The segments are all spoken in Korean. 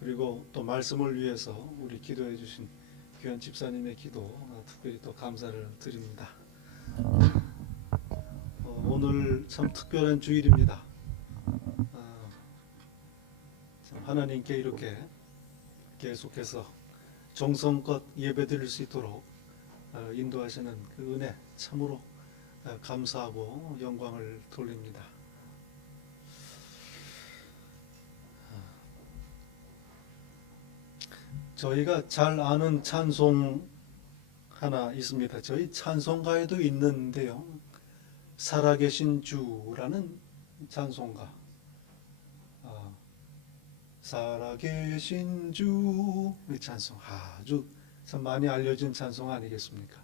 그리고 또 말씀을 위해서 우리 기도해 주신 귀한 집사님의 기도 특별히 또 감사를 드립니다. 오늘 참 특별한 주일입니다. 참 하나님께 이렇게 계속해서 정성껏 예배 드릴 수 있도록 인도하시는 그 은혜 참으로 감사하고 영광을 돌립니다. 저희가 잘 아는 찬송 하나 있습니다. 저희 찬송가에도 있는데요. 살아계신 주라는 찬송가. 살아계신 주, 이 찬송 아주 참 많이 알려진 찬송 아니겠습니까?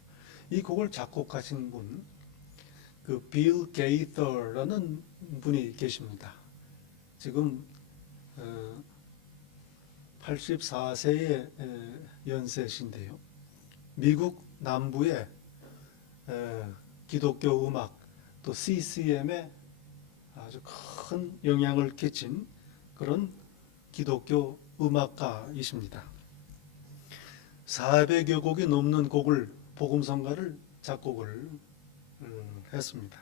이 곡을 작곡하신 분, 그 빌 게이더라는 분이 계십니다. 지금 84세의 연세신데요. 미국 남부의 기독교 음악 또 CCM에 아주 큰 영향을 끼친 그런 기독교 음악가이십니다. 400여 곡이 넘는 곡을 복음성가를 작곡을 했습니다.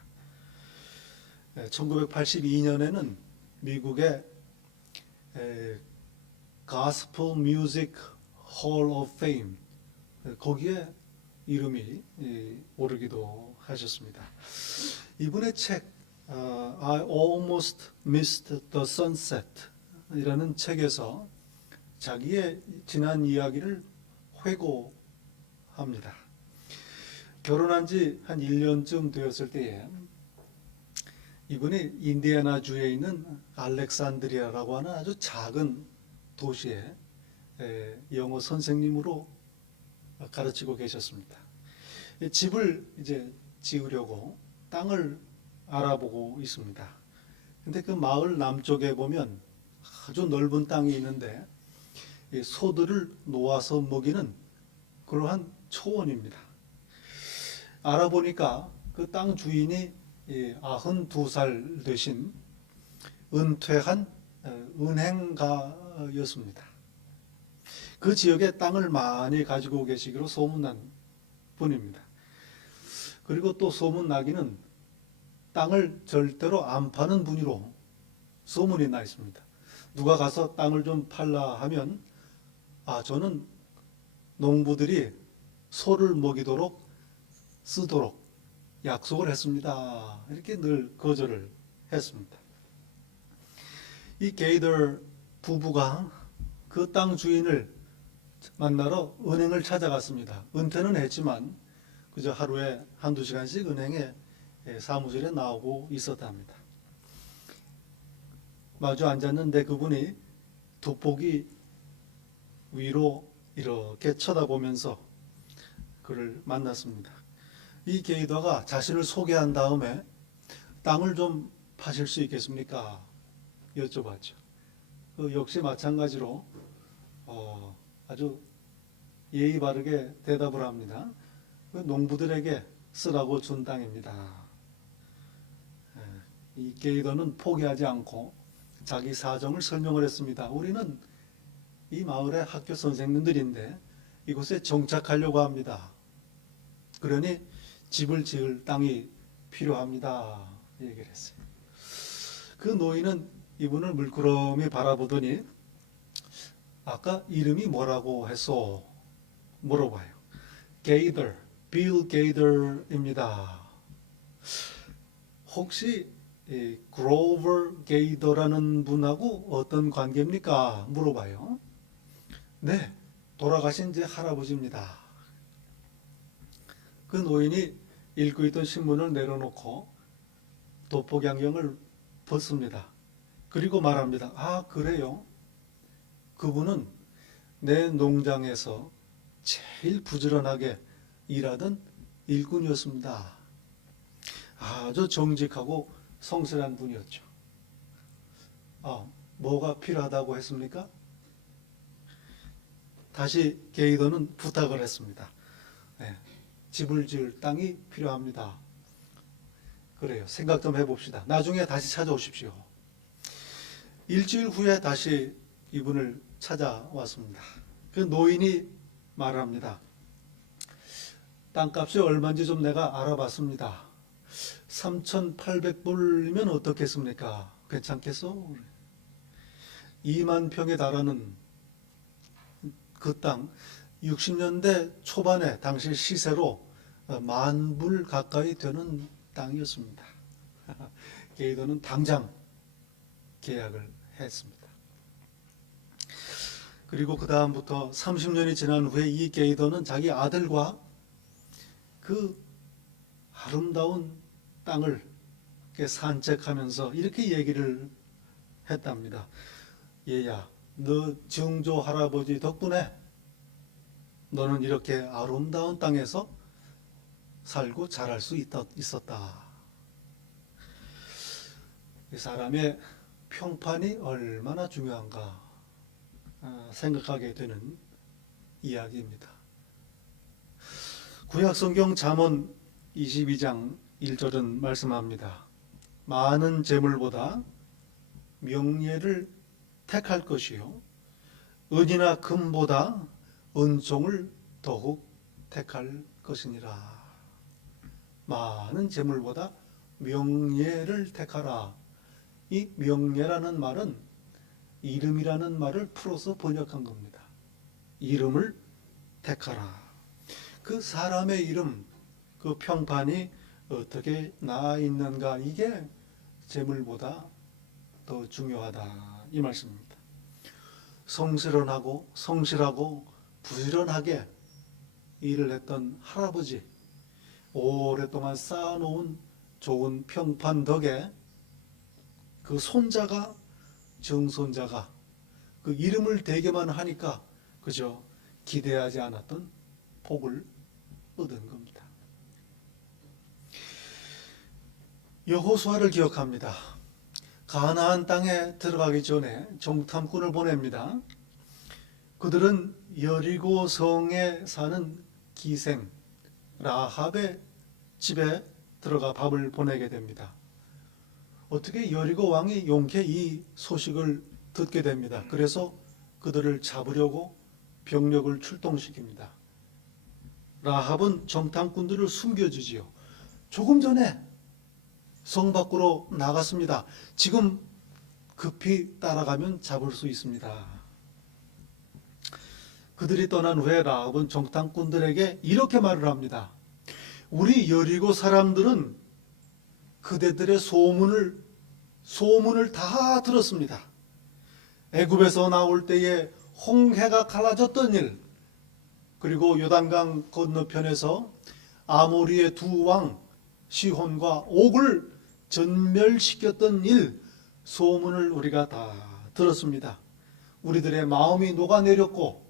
1982년에는 미국의 Gospel Music Hall of Fame 거기에 이름이 오르기도 하셨습니다. 이분의 책 I Almost Missed the Sunset 이라는 책에서 자기의 지난 이야기를 회고합니다. 결혼한 지 한 1년쯤 되었을 때에 이분이 인디애나주에 있는 알렉산드리아라고 하는 아주 작은 도시에 영어 선생님으로 가르치고 계셨습니다. 집을 이제 지으려고 땅을 알아보고 있습니다. 근데 그 마을 남쪽에 보면 아주 넓은 땅이 있는데 소들을 놓아서 먹이는 그러한 초원입니다. 알아보니까 그 땅 주인이 92살 되신 은퇴한 은행가였습니다. 그 지역에 땅을 많이 가지고 계시기로 소문난 분입니다. 그리고 또 소문나기는 땅을 절대로 안 파는 분으로 소문이 나 있습니다. 누가 가서 땅을 좀 팔라 하면 저는 농부들이 소를 먹이도록 쓰도록 약속을 했습니다. 이렇게 늘 거절을 했습니다. 이 게이더 부부가 그 땅 주인을 만나러 은행을 찾아갔습니다. 은퇴는 했지만 그저 하루에 한두 시간씩 은행에 사무실에 나오고 있었답니다. 마주 앉았는데 그분이 돋보기 위로 이렇게 쳐다보면서 그를 만났습니다. 이 게이더가 자신을 소개한 다음에 땅을 좀 파실 수 있겠습니까? 여쭤봤죠. 역시 마찬가지로 아주 예의 바르게 대답을 합니다. 농부들에게 쓰라고 준 땅입니다. 이 게이더는 포기하지 않고 자기 사정을 설명을 했습니다. 우리는 이 마을의 학교 선생님들인데 이곳에 정착하려고 합니다. 그러니 집을 지을 땅이 필요합니다. 얘기를 했어요. 그 노인은 이분을 물끄러미 바라보더니 아까 이름이 뭐라고 했소? 물어봐요. 게이더, 빌 게이더입니다. 혹시 그로버 게이더라는 분하고 어떤 관계입니까? 물어봐요. 네, 돌아가신 제 할아버지입니다. 그 노인이 읽고 있던 신문을 내려놓고 돋보기 안경을 벗습니다. 그리고 말합니다. 그래요? 그분은 내 농장에서 제일 부지런하게 일하던 일꾼이었습니다. 아주 정직하고 성실한 분이었죠. 뭐가 필요하다고 했습니까? 다시 게이더는 부탁을 했습니다. 집을 지을 땅이 필요합니다. 그래요. 생각 좀 해봅시다. 나중에 다시 찾아오십시오. 일주일 후에 다시 이분을 찾아왔습니다. 그 노인이 말합니다. 땅값이 얼마인지 좀 내가 알아봤습니다. 3,800불이면 어떻겠습니까? 괜찮겠어? 2만 평에 달하는 그 땅, 60년대 초반에 당시 시세로 10,000불 가까이 되는 땅이었습니다. 게이더는 당장 계약을 했습니다. 그리고 그 다음부터 30년이 지난 후에 이 게이더는 자기 아들과 그 아름다운 땅을 산책하면서 이렇게 얘기를 했답니다. 얘야, 너 증조 할아버지 덕분에 너는 이렇게 아름다운 땅에서 살고 자랄 수 있었다. 이 사람의 평판이 얼마나 중요한가 생각하게 되는 이야기입니다. 구약성경 잠언 22장 1절은 말씀합니다. 많은 재물보다 명예를 택할 것이요 은이나 금보다 은총을 더욱 택할 것이니라. 많은 재물보다 명예를 택하라. 이 명예라는 말은 이름이라는 말을 풀어서 번역한 겁니다. 이름을 택하라. 그 사람의 이름, 그 평판이 어떻게 나아 있는가, 이게 재물보다 더 중요하다, 이 말씀입니다. 성실하고 부지런하게 일을 했던 할아버지, 오랫동안 쌓아놓은 좋은 평판 덕에 그 손자가, 정손자가 그 이름을 대게만 하니까 그저 기대하지 않았던 복을 얻은 겁니다. 여호수아를 기억합니다. 가나안 땅에 들어가기 전에 정탐꾼을 보냅니다. 그들은 여리고 성에 사는 기생 라합의 집에 들어가 밥을 보내게 됩니다. 어떻게 여리고 왕이 용케 이 소식을 듣게 됩니다. 그래서 그들을 잡으려고 병력을 출동시킵니다. 라합은 정탐꾼들을 숨겨주지요. 조금 전에 성 밖으로 나갔습니다. 지금 급히 따라가면 잡을 수 있습니다. 그들이 떠난 후에 라합은 정탐꾼들에게 이렇게 말을 합니다. 우리 여리고 사람들은 그대들의 소문을 다 들었습니다. 애굽에서 나올 때에 홍해가 갈라졌던 일, 그리고 요단강 건너편에서 아모리의 두 왕 시혼과 옥을 전멸시켰던 일, 소문을 우리가 다 들었습니다. 우리들의 마음이 녹아내렸고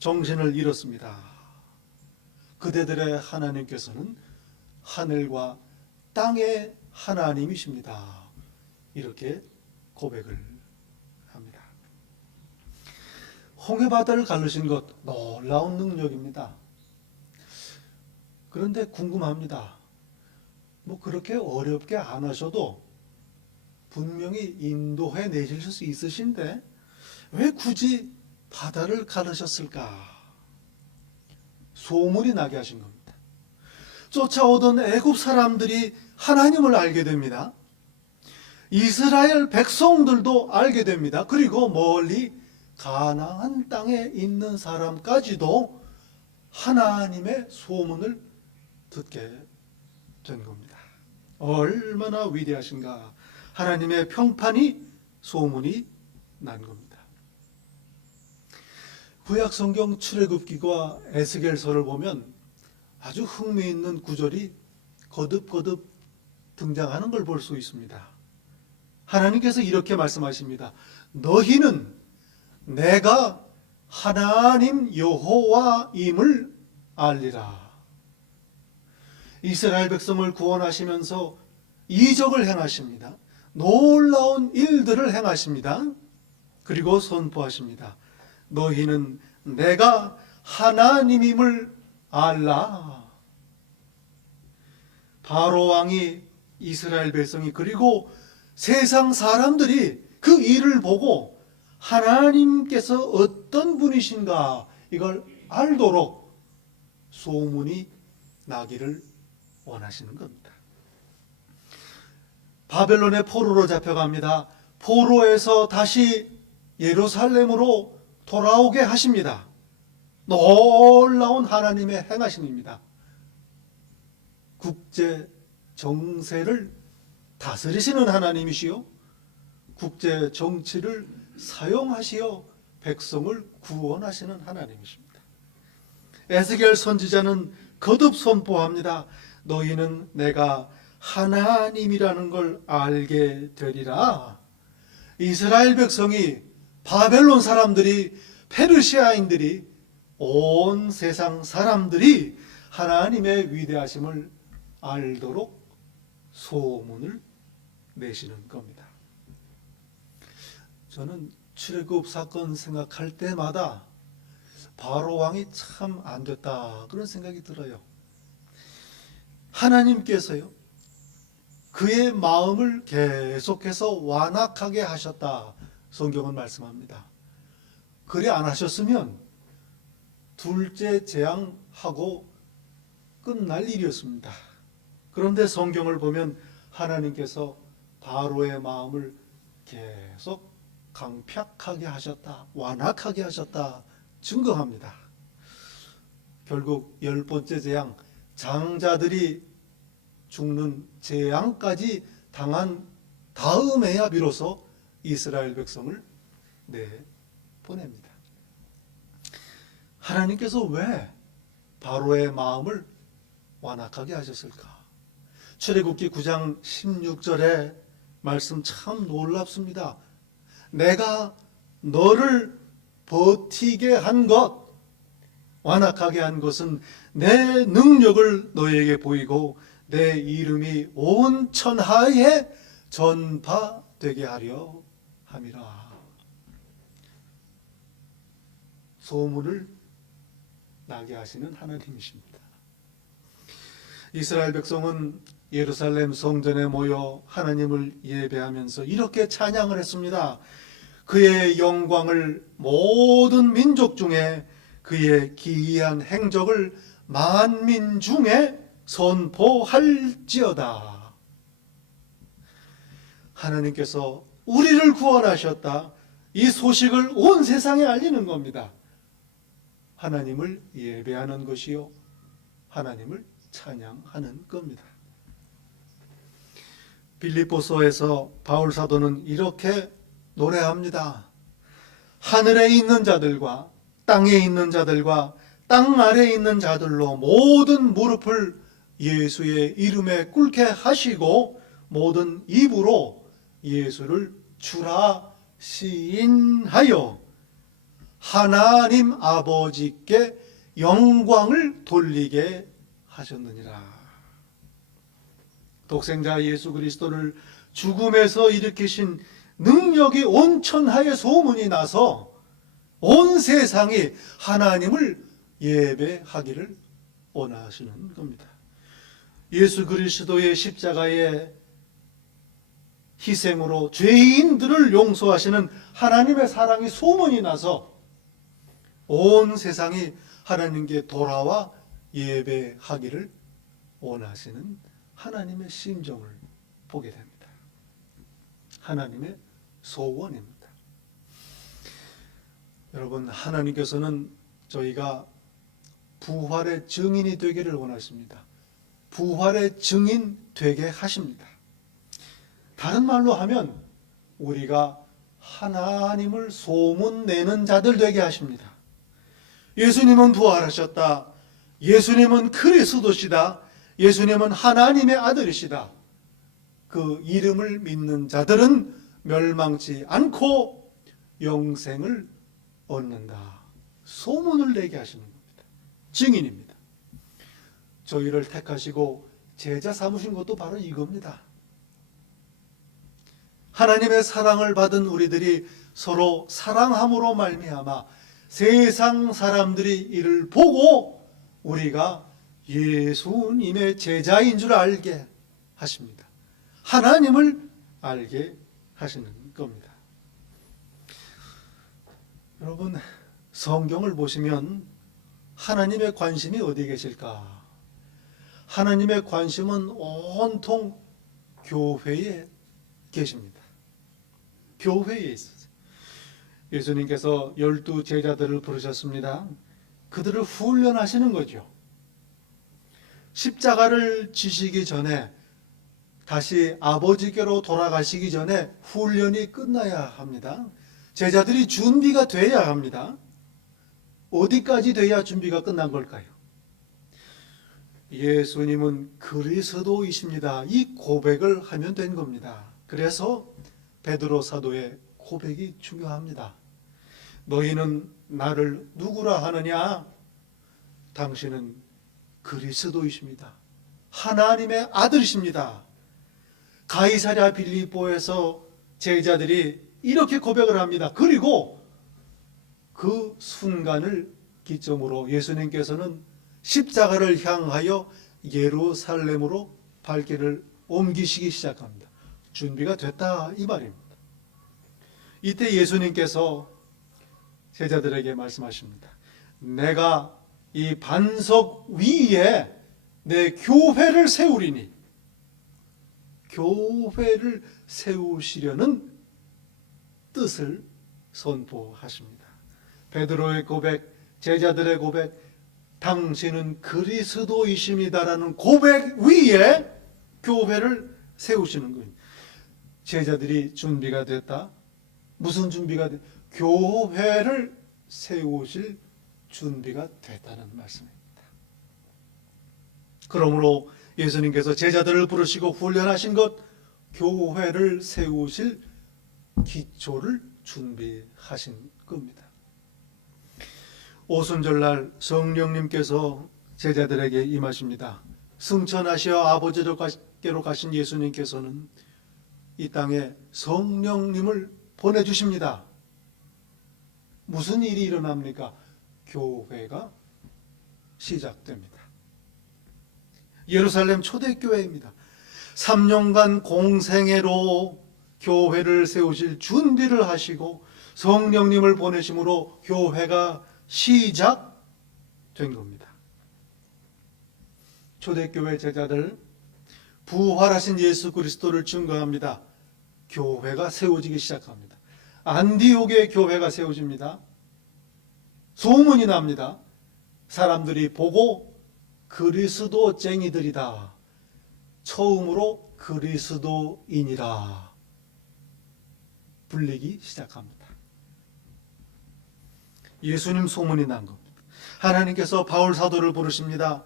정신을 잃었습니다. 그대들의 하나님께서는 하늘과 땅의 하나님이십니다. 이렇게 고백을 합니다. 홍해바다를 가르신 것, 놀라운 능력입니다. 그런데 궁금합니다. 그렇게 어렵게 안 하셔도 분명히 인도해 내실 수 있으신데 왜 굳이 바다를 가르셨을까? 소문이 나게 하신 겁니다. 쫓아오던 애굽 사람들이 하나님을 알게 됩니다. 이스라엘 백성들도 알게 됩니다. 그리고 멀리 가나안 땅에 있는 사람까지도 하나님의 소문을 듣게 된 겁니다. 얼마나 위대하신가. 하나님의 평판이 소문이 난 겁니다. 구약 성경 출애굽기와 에스겔서를 보면 아주 흥미있는 구절이 거듭거듭 등장하는 걸 볼 수 있습니다. 하나님께서 이렇게 말씀하십니다. 너희는 내가 하나님 여호와임을 알리라. 이스라엘 백성을 구원하시면서 이적을 행하십니다. 놀라운 일들을 행하십니다. 그리고 선포하십니다. 너희는 내가 하나님임을 알라. 바로 왕이, 이스라엘 백성이, 그리고 세상 사람들이 그 일을 보고 하나님께서 어떤 분이신가 이걸 알도록 소문이 나기를 원하시는 겁니다. 바벨론의 포로로 잡혀갑니다. 포로에서 다시 예루살렘으로 돌아오게 하십니다. 놀라운 하나님의 행하심입니다. 국제 정세를 다스리시는 하나님이시요, 국제 정치를 사용하시어 백성을 구원하시는 하나님이십니다. 에스겔 선지자는 거듭 선포합니다. 너희는 내가 하나님이라는 걸 알게 되리라. 이스라엘 백성이, 바벨론 사람들이, 페르시아인들이, 온 세상 사람들이 하나님의 위대하심을 알도록 소문을 내시는 겁니다. 저는 출애굽 사건 생각할 때마다 바로 왕이 참 안 됐다 그런 생각이 들어요. 하나님께서요, 그의 마음을 계속해서 완악하게 하셨다 성경은 말씀합니다. 그래 안 하셨으면 둘째 재앙하고 끝날 일이었습니다. 그런데 성경을 보면 하나님께서 바로의 마음을 계속 강팍하게 하셨다, 완악하게 하셨다 증거합니다. 결국 10번째 재앙, 장자들이 죽는 재앙까지 당한 다음에야 비로소 이스라엘 백성을 내보냅니다. 하나님께서 왜 바로의 마음을 완악하게 하셨을까? 출애굽기 9장 16절의 말씀 참 놀랍습니다. 내가 너를 버티게 한 것, 완악하게 한 것은 내 능력을 너에게 보이고 내 이름이 온 천하에 전파되게 하려 함이라. 소문을 나게 하시는 하나님이십니다. 이스라엘 백성은 예루살렘 성전에 모여 하나님을 예배하면서 이렇게 찬양을 했습니다. 그의 영광을 모든 민족 중에, 그의 기이한 행적을 만민 중에 선포할지어다. 하나님께서 우리를 구원하셨다, 이 소식을 온 세상에 알리는 겁니다. 하나님을 예배하는 것이요, 하나님을 찬양하는 겁니다. 빌립보서에서 바울 사도는 이렇게 노래합니다. 하늘에 있는 자들과 땅에 있는 자들과 땅 아래에 있는 자들로 모든 무릎을 예수의 이름에 꿇게 하시고 모든 입으로 예수를 주라 시인하여 하나님 아버지께 영광을 돌리게 하셨느니라. 독생자 예수 그리스도를 죽음에서 일으키신 능력이 온 천하에 소문이 나서 온 세상이 하나님을 예배하기를 원하시는 겁니다. 예수 그리스도의 십자가의 희생으로 죄인들을 용서하시는 하나님의 사랑이 소문이 나서 온 세상이 하나님께 돌아와 예배하기를 원하시는 하나님의 심정을 보게 됩니다. 하나님의 소원입니다. 여러분, 하나님께서는 저희가 부활의 증인이 되기를 원하십니다. 부활의 증인 되게 하십니다. 다른 말로 하면 우리가 하나님을 소문내는 자들 되게 하십니다. 예수님은 부활하셨다. 예수님은 그리스도시다. 예수님은 하나님의 아들이시다. 그 이름을 믿는 자들은 멸망치 않고 영생을 얻는다. 소문을 내게 하시는 겁니다. 증인입니다. 저희를 택하시고 제자 삼으신 것도 바로 이겁니다. 하나님의 사랑을 받은 우리들이 서로 사랑함으로 말미암아 세상 사람들이 이를 보고 우리가 예수님의 제자인 줄 알게 하십니다. 하나님을 알게 하시는 겁니다. 여러분, 성경을 보시면 하나님의 관심이 어디 계실까? 하나님의 관심은 온통 교회에 계십니다. 교회에 있어요. 예수님께서 12 제자들을 부르셨습니다. 그들을 훈련하시는 거죠. 십자가를 지시기 전에, 다시 아버지께로 돌아가시기 전에 훈련이 끝나야 합니다. 제자들이 준비가 돼야 합니다. 어디까지 돼야 준비가 끝난 걸까요? 예수님은 그리스도이십니다. 이 고백을 하면 된 겁니다. 그래서 베드로 사도의 고백이 중요합니다. 너희는 나를 누구라 하느냐? 당신은 그리스도이십니다. 하나님의 아들이십니다. 가이사랴 빌립보에서 제자들이 이렇게 고백을 합니다. 그리고 그 순간을 기점으로 예수님께서는 십자가를 향하여 예루살렘으로 발길을 옮기시기 시작합니다. 준비가 됐다 이 말입니다. 이때 예수님께서 제자들에게 말씀하십니다. 내가 이 반석 위에 내 교회를 세우리니, 교회를 세우시려는 뜻을 선포하십니다. 베드로의 고백, 제자들의 고백, 당신은 그리스도이십니다라는 고백 위에 교회를 세우시는 거예요. 제자들이 준비가 됐다. 무슨 준비가 됐다? 교회를 세우실 준비가 됐다는 말씀입니다. 그러므로 예수님께서 제자들을 부르시고 훈련하신 것, 교회를 세우실 기초를 준비하신 겁니다. 오순절날 성령님께서 제자들에게 임하십니다. 승천하시어 아버지께로 가신 예수님께서는 이 땅에 성령님을 보내주십니다. 무슨 일이 일어납니까? 교회가 시작됩니다. 예루살렘 초대교회입니다. 3년간 공생애로 교회를 세우실 준비를 하시고 성령님을 보내심으로 교회가 시작된 겁니다. 초대교회 제자들, 부활하신 예수 그리스도를 증거합니다. 교회가 세워지기 시작합니다. 안디옥의 교회가 세워집니다. 소문이 납니다. 사람들이 보고 그리스도쟁이들이다. 처음으로 그리스도인이라 불리기 시작합니다. 예수님 소문이 난 겁니다. 하나님께서 바울 사도를 부르십니다.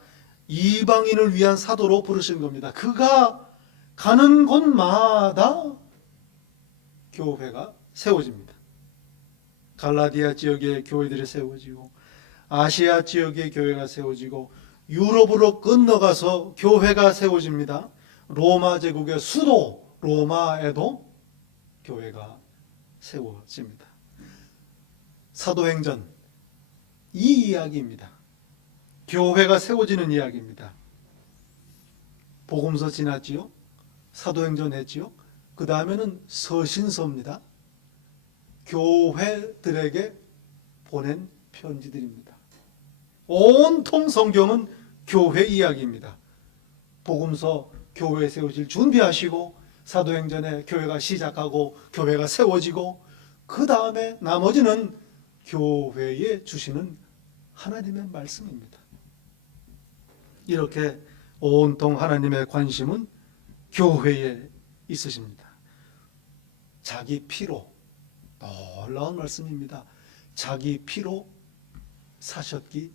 이방인을 위한 사도로 부르신 겁니다. 그가 가는 곳마다 교회가 세워집니다. 갈라디아 지역의 교회들이 세워지고, 아시아 지역의 교회가 세워지고, 유럽으로 건너가서 교회가 세워집니다. 로마 제국의 수도 로마에도 교회가 세워집니다. 사도행전 이 이야기입니다. 교회가 세워지는 이야기입니다. 복음서 지났지요. 사도행전 했지요. 그 다음에는 서신서입니다. 교회들에게 보낸 편지들입니다. 온통 성경은 교회 이야기입니다. 복음서 교회 세우실 준비하시고, 사도행전에 교회가 시작하고 교회가 세워지고, 그 다음에 나머지는 교회에 주시는 하나님의 말씀입니다. 이렇게 온통 하나님의 관심은 교회에 있으십니다. 자기 피로, 놀라운 말씀입니다. 자기 피로 사셨기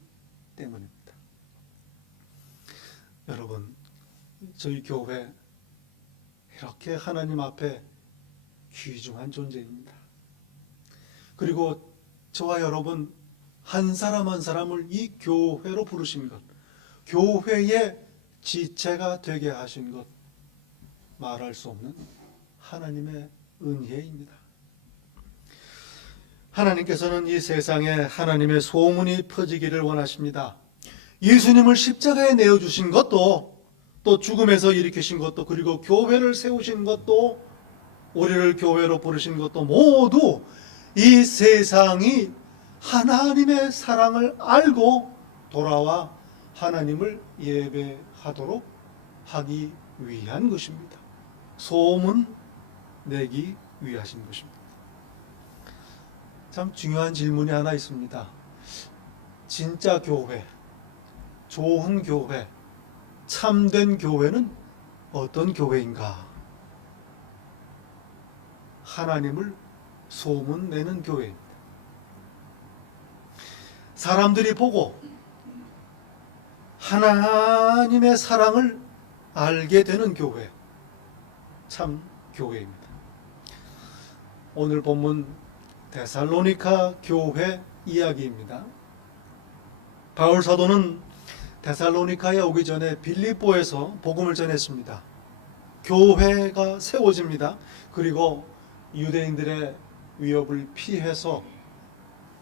때문입니다. 여러분, 저희 교회 이렇게 하나님 앞에 귀중한 존재입니다. 그리고 저와 여러분 한 사람 한 사람을 이 교회로 부르신 것, 교회의 지체가 되게 하신 것, 말할 수 없는 하나님의 은혜입니다. 하나님께서는 이 세상에 하나님의 소문이 퍼지기를 원하십니다. 예수님을 십자가에 내어주신 것도, 또 죽음에서 일으키신 것도, 그리고 교회를 세우신 것도, 우리를 교회로 부르신 것도 모두 이 세상이 하나님의 사랑을 알고 돌아와 하나님을 예배하도록 하기 위한 것입니다. 소문 내기 위하신 것입니다. 참 중요한 질문이 하나 있습니다. 진짜 교회, 좋은 교회, 참된 교회는 어떤 교회인가? 하나님을 소문내는 교회입니다. 사람들이 보고 하나님의 사랑을 알게 되는 교회, 참 교회입니다. 오늘 본문 데살로니가 교회 이야기입니다. 바울 사도는 데살로니가에 오기 전에 빌립보에서 복음을 전했습니다. 교회가 세워집니다. 그리고 유대인들의 위협을 피해서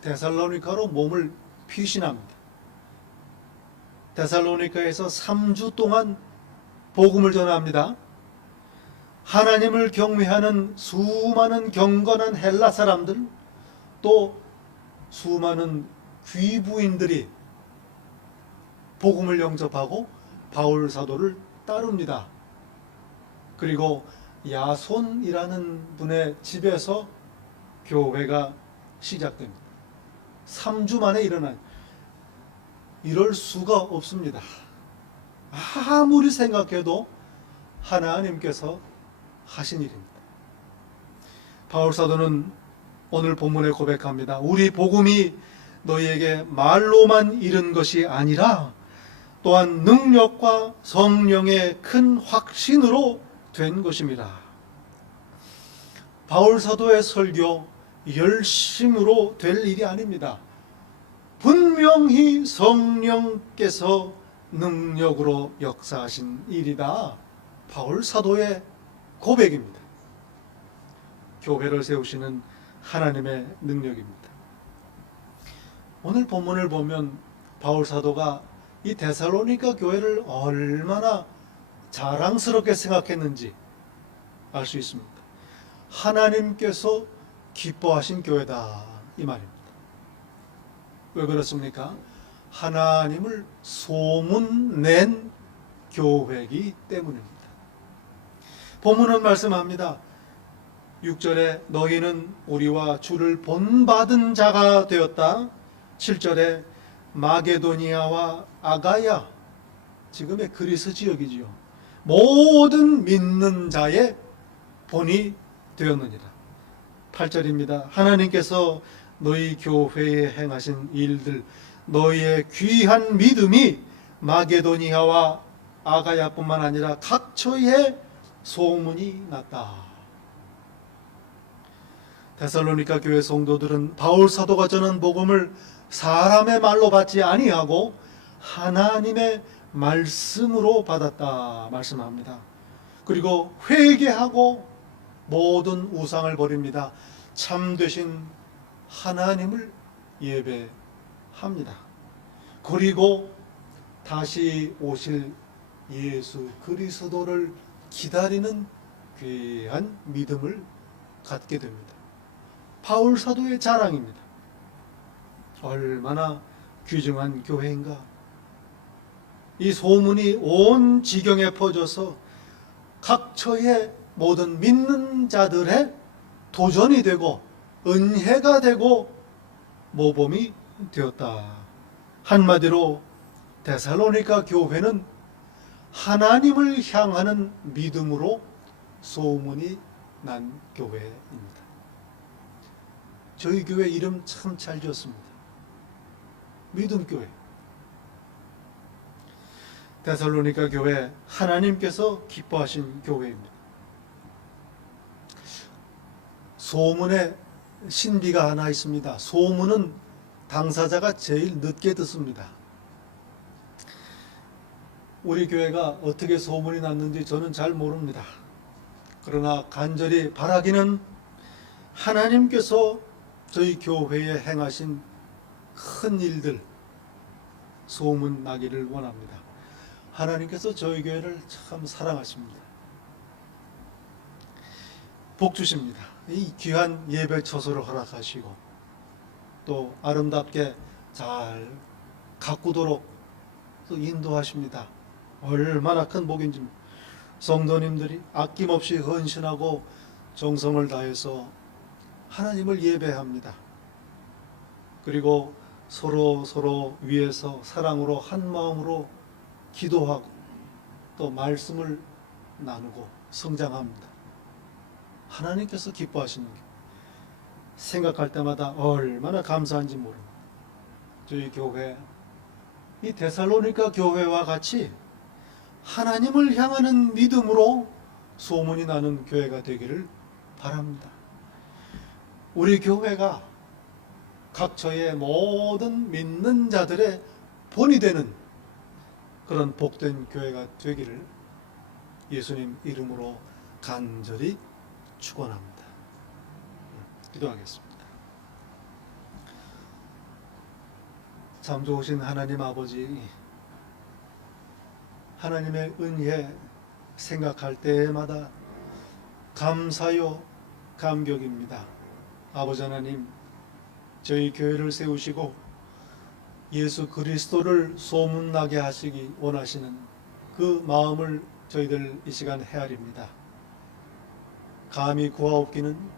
데살로니가로 몸을 피신합니다. 데살로니가에서 3주 동안 복음을 전합니다. 하나님을 경외하는 수많은 경건한 헬라 사람들, 또 수많은 귀부인들이 복음을 영접하고 바울 사도를 따릅니다. 그리고 야손이라는 분의 집에서 교회가 시작됩니다. 3주 만에 일어난, 이럴 수가 없습니다. 아무리 생각해도 하나님께서 하신 일입니다. 바울 사도는 오늘 본문에 고백합니다. 우리 복음이 너희에게 말로만 이른 것이 아니라 또한 능력과 성령의 큰 확신으로 된 것입니다. 바울 사도의 설교 열심으로 될 일이 아닙니다. 분명히 성령께서 능력으로 역사하신 일이다. 바울 사도의 고백입니다. 교회를 세우시는 하나님의 능력입니다. 오늘 본문을 보면 바울 사도가 이 데살로니가 교회를 얼마나 자랑스럽게 생각했는지 알 수 있습니다. 하나님께서 기뻐하신 교회다, 이 말입니다. 왜 그렇습니까? 하나님을 소문낸 교회이기 때문입니다. 본문은 말씀합니다. 6절에 너희는 우리와 주를 본받은 자가 되었다. 7절에 마게도니아와 아가야, 지금의 그리스 지역이지요, 모든 믿는 자의 본이 되었느니라. 8절입니다. 하나님께서 너희 교회에 행하신 일들, 너희의 귀한 믿음이 마게도니아와 아가야뿐만 아니라 각처에 소문이 났다. 데살로니가 교회 성도들은 바울 사도가 전한 복음을 사람의 말로 받지 아니하고 하나님의 말씀으로 받았다 말씀합니다. 그리고 회개하고 모든 우상을 버립니다. 참되신 하나님을 예배합니다. 그리고 다시 오실 예수 그리스도를 기다리는 귀한 믿음을 갖게 됩니다. 바울 사도의 자랑입니다. 얼마나 귀중한 교회인가. 이 소문이 온 지경에 퍼져서 각처의 모든 믿는 자들의 도전이 되고 은혜가 되고 모범이 되었다. 한마디로 데살로니가 교회는 하나님을 향하는 믿음으로 소문이 난 교회입니다. 저희 교회 이름 참 잘 지었습니다. 믿음교회. 데살로니가 교회, 하나님께서 기뻐하신 교회입니다. 소문에 신비가 하나 있습니다. 소문은 당사자가 제일 늦게 듣습니다. 우리 교회가 어떻게 소문이 났는지 저는 잘 모릅니다. 그러나 간절히 바라기는 하나님께서 저희 교회에 행하신 큰 일들 소문 나기를 원합니다. 하나님께서 저희 교회를 참 사랑하십니다. 복 주십니다. 이 귀한 예배 처소를 허락하시고 또 아름답게 잘 가꾸도록 또 인도하십니다. 얼마나 큰 복인지. 성도님들이 아낌없이 헌신하고 정성을 다해서 하나님을 예배합니다. 그리고 서로 위해서 사랑으로 한 마음으로 기도하고 또 말씀을 나누고 성장합니다. 하나님께서 기뻐하시는 게 생각할 때마다 얼마나 감사한지 모릅니다. 저희 교회, 이 데살로니가 교회와 같이 하나님을 향하는 믿음으로 소문이 나는 교회가 되기를 바랍니다. 우리 교회가 각처의 모든 믿는 자들의 본이 되는 그런 복된 교회가 되기를 예수님 이름으로 간절히 축원합니다. 기도하겠습니다. 참 좋으신 하나님 아버지, 하나님의 은혜 생각할 때마다 감사요 감격입니다. 아버지 하나님, 저희 교회를 세우시고 예수 그리스도를 소문나게 하시기 원하시는 그 마음을 저희들 이 시간 헤아립니다. 감히 구하옵기는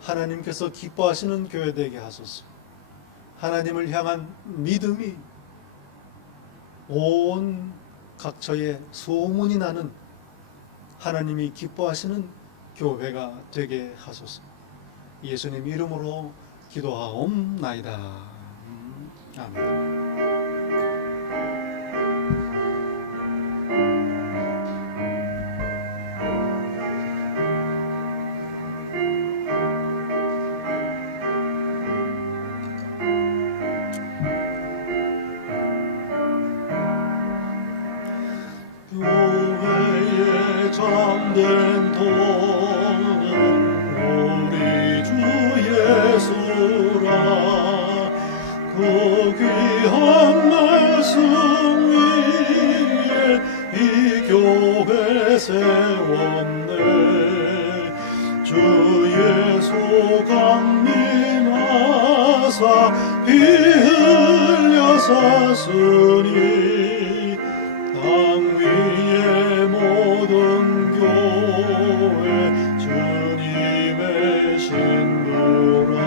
하나님께서 기뻐하시는 교회 되게 하소서. 하나님을 향한 믿음이 온 각처에 소문이 나는 하나님이 기뻐하시는 교회가 되게 하소서. 예수님 이름으로 기도하옵나이다. 아멘. 교회의 참된 도는 우리 주 예수라. 그 귀한 말씀 위에 이 교회 세웠네. 주 예수 강림하사 피 흘려 샀으니 땅 위의 모든 교회 주님의 신부라.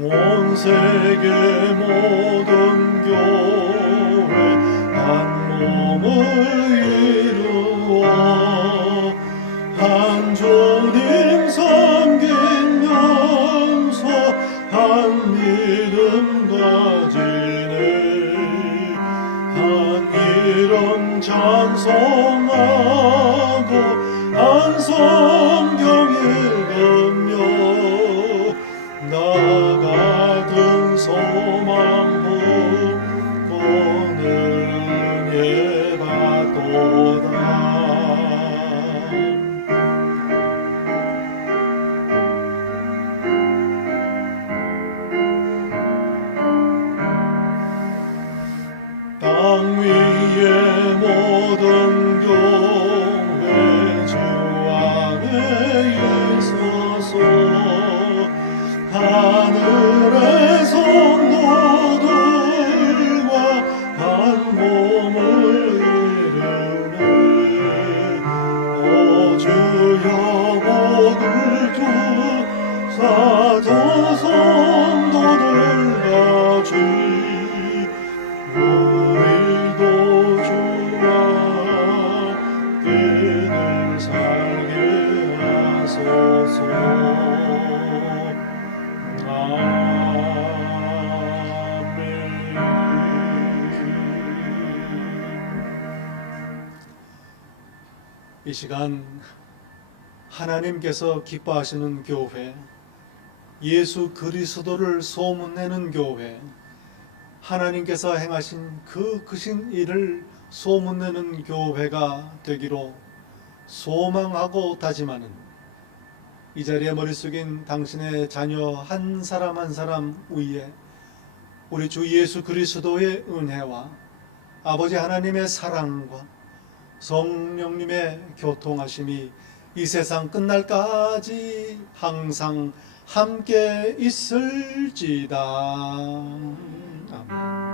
온 세계 모든 교회 한 몸을 이루어 한 주님 섬기면서 한 믿음 가지네. 한 이름 찬송하고 한 성경 읽으며 나 같은 소망 품고 늘 은혜 받도다. 땅 위의 모든 교회 주 안에 있어서 하늘의 성도들과 한 몸을 이루네. 오 주여 복을 주사 저 성도들 같이 우리도 주와 늘 살게 하소서. 아멘. 이 시간 하나님께서 기뻐하시는 교회, 예수 그리스도를 소문내는 교회, 하나님께서 행하신 그 크신 일을 소문내는 교회가 되기로 소망하고 다짐하는 이 자리에 머리 숙인 당신의 자녀 한 사람 한 사람 위에 우리 주 예수 그리스도의 은혜와 아버지 하나님의 사랑과 성령님의 교통하심이 이 세상 끝날까지 항상 함께 있을지다. 아멘.